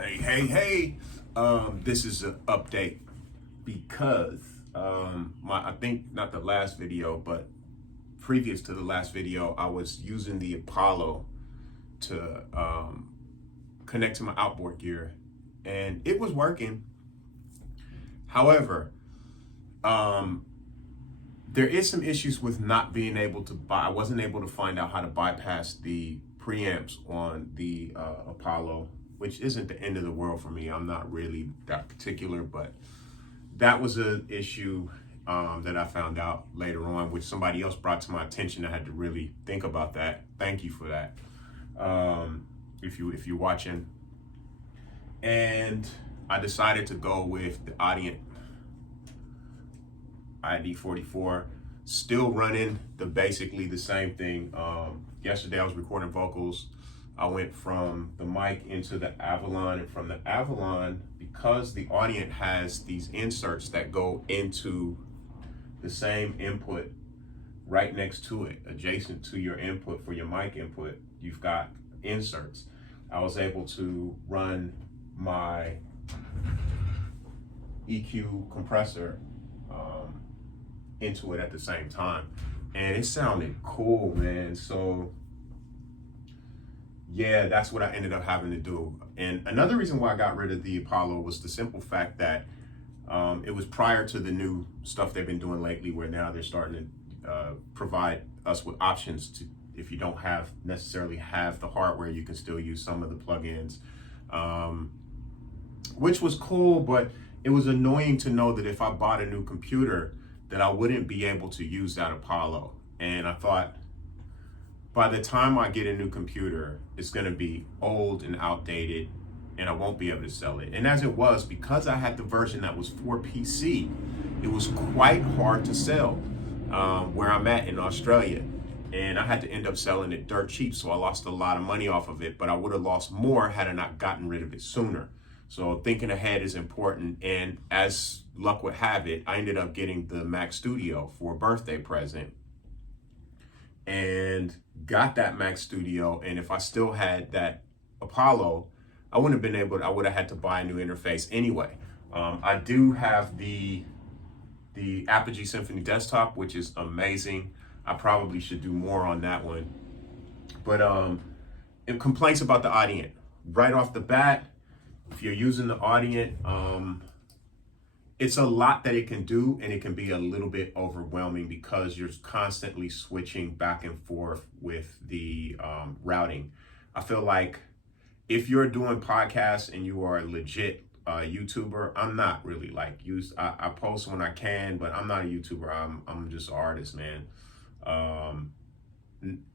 Hey. This is an update because I think not the last video, but previous to the last video, I was using the Apollo to connect to my outboard gear, and it was working. However, there is some issues with not being able to buy. I wasn't able to find out how to bypass the preamps on the Apollo, which isn't the end of the world for me. I'm not really that particular, but that was an issue that I found out later on, which somebody else brought to my attention. I had to really think about that. Thank you for that. If you're watching, and I decided to go with the Audient ID44, still running basically the same thing. Yesterday I was recording vocals. I went from the mic into the Avalon, and from the Avalon, because the Audient has these inserts that go into the same input right next to it, adjacent to your input for your mic input, you've got inserts. I was able to run my EQ compressor into it at the same time, and it sounded cool, man. So yeah, that's what I ended up having to do. And another reason why I got rid of the Apollo was the simple fact that it was prior to the new stuff they've been doing lately, where now they're starting to provide us with options to, if you don't necessarily have the hardware, you can still use some of the plugins, which was cool, but it was annoying to know that if I bought a new computer, that I wouldn't be able to use that Apollo. And I thought, by the time I get a new computer, it's gonna be old and outdated, and I won't be able to sell it. And as it was, because I had the version that was for PC, it was quite hard to sell where I'm at in Australia. And I had to end up selling it dirt cheap, so I lost a lot of money off of it, but I would have lost more had I not gotten rid of it sooner. So thinking ahead is important, and as luck would have it, I ended up getting the Mac Studio for a birthday present, and got that Mac Studio. And if I still had that Apollo, I would have had to buy a new interface anyway. I do have the Apogee Symphony Desktop, which is amazing. I probably should do more on that one. But complaints about the Audient. Right off the bat, if you're using the Audient, it's a lot that it can do, and it can be a little bit overwhelming because you're constantly switching back and forth with the routing. I feel like if you're doing podcasts and you are a legit YouTuber, I'm not really like I post when I can, but I'm not a YouTuber. I'm just an artist, man.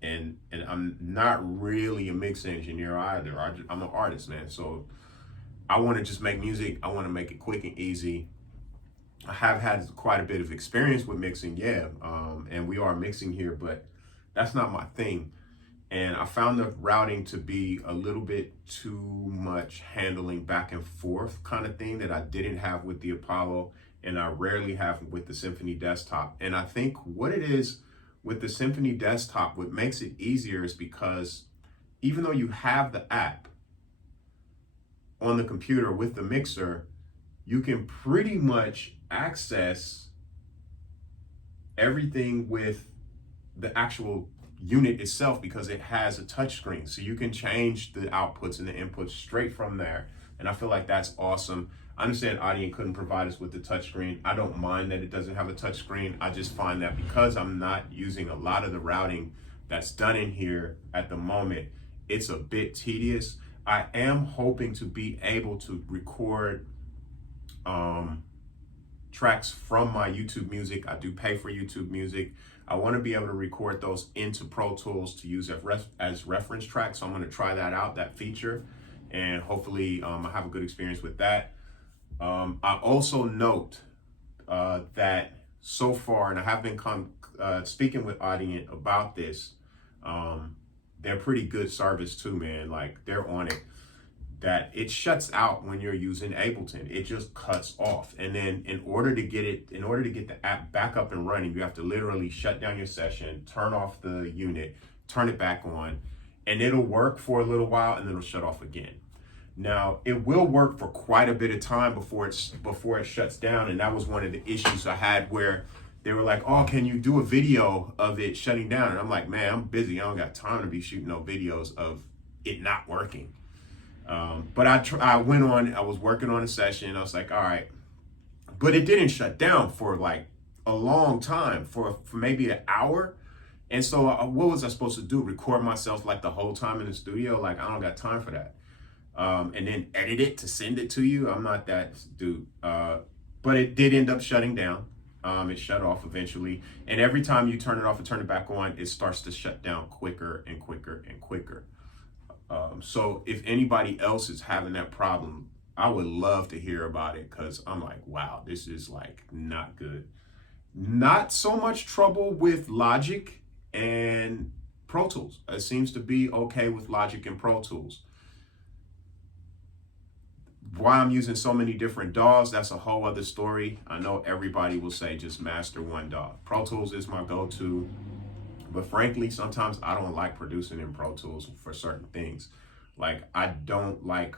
And I'm not really a mix engineer either. I'm an artist, man. So I want to just make music. I want to make it quick and easy. I have had quite a bit of experience with mixing, and we are mixing here, but that's not my thing. And I found the routing to be a little bit too much handling back and forth kind of thing that I didn't have with the Apollo, and I rarely have with the Symphony Desktop. And I think what it is with the Symphony Desktop, what makes it easier is because even though you have the app on the computer with the mixer, you can pretty much access everything with the actual unit itself because it has a touch screen. So you can change the outputs and the inputs straight from there. And I feel like that's awesome. I understand Audient couldn't provide us with the touch screen. I don't mind that it doesn't have a touch screen. I just find that because I'm not using a lot of the routing that's done in here at the moment, it's a bit tedious. I am hoping to be able to record tracks from my YouTube Music. I do pay for YouTube Music. I want to be able to record those into Pro Tools to use as reference tracks. So I'm going to try that out, that feature, and hopefully I have a good experience with that. I also note that so far, and I have been speaking with Audient about this, they're pretty good service too, man. Like, they're on it. That it shuts out when you're using Ableton. It just cuts off. And then in order to get the app back up and running, you have to literally shut down your session, turn off the unit, turn it back on, and it'll work for a little while and then it'll shut off again. Now, it will work for quite a bit of time before it shuts down, and that was one of the issues I had, where they were like, "Oh, can you do a video of it shutting down?" And I'm like, "Man, I'm busy. I don't got time to be shooting no videos of it not working." But I went on. I was working on a session. I was like, "All right," but it didn't shut down for like a long time, for maybe an hour. And so, what was I supposed to do? Record myself like the whole time in the studio? Like, I don't got time for that. And then edit it to send it to you. I'm not that dude. But it did end up shutting down. It shut off eventually. And every time you turn it off and turn it back on, it starts to shut down quicker and quicker and quicker. So if anybody else is having that problem, I would love to hear about it, because I'm like, wow, this is like not good. Not so much trouble with Logic and Pro Tools. It seems to be okay with Logic and Pro Tools. Why I'm using so many different DAWs, that's a whole other story. I know everybody will say just master one DAW. Pro Tools is my go-to, but frankly, sometimes I don't like producing in Pro Tools for certain things. Like, I don't like,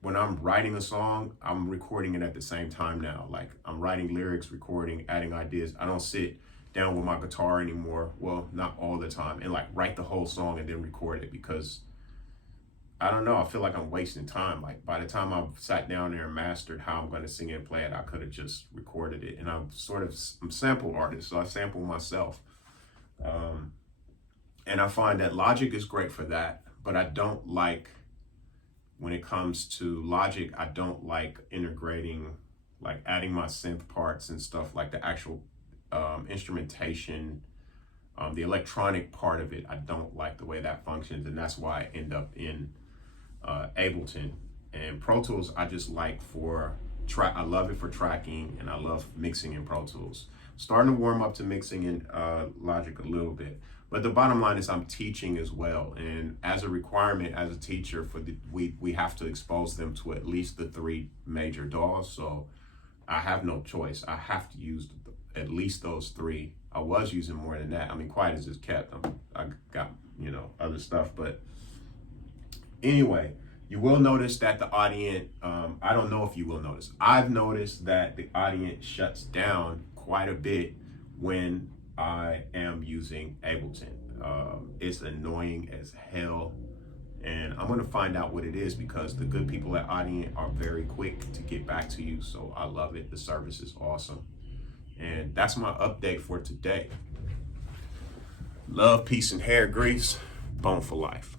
when I'm writing a song, I'm recording it at the same time now. Like, I'm writing lyrics, recording, adding ideas. I don't sit down with my guitar anymore. Well, not all the time, and like write the whole song and then record it, because I don't know, I feel like I'm wasting time. Like, by the time I've sat down there and mastered how I'm going to sing and play it, I could have just recorded it. And I'm sample artist, so I sample myself. And I find that Logic is great for that, but I don't like, when it comes to Logic, I don't like integrating, like adding my synth parts and stuff, like the actual instrumentation, the electronic part of it. I don't like the way that functions, and that's why I end up in Ableton. And Pro Tools I just like for I love it for tracking, and I love mixing in Pro Tools. Starting to warm up to mixing in Logic a little bit, but the bottom line is I'm teaching as well, and as a requirement as a teacher, we have to expose them to at least the 3 major DAWs. So I have no choice. I have to use at least those 3. I was using more than that. I mean, quiet as it's kept. I got, other stuff, but anyway, you will notice that the Audient, I don't know if you will notice, I've noticed that the Audient shuts down quite a bit when I am using Ableton. It's annoying as hell, and I'm gonna find out what it is, because the good people at Audient are very quick to get back to you, so I love it. The service is awesome. And that's my update for today. Love, peace, and hair grease. Bone for life.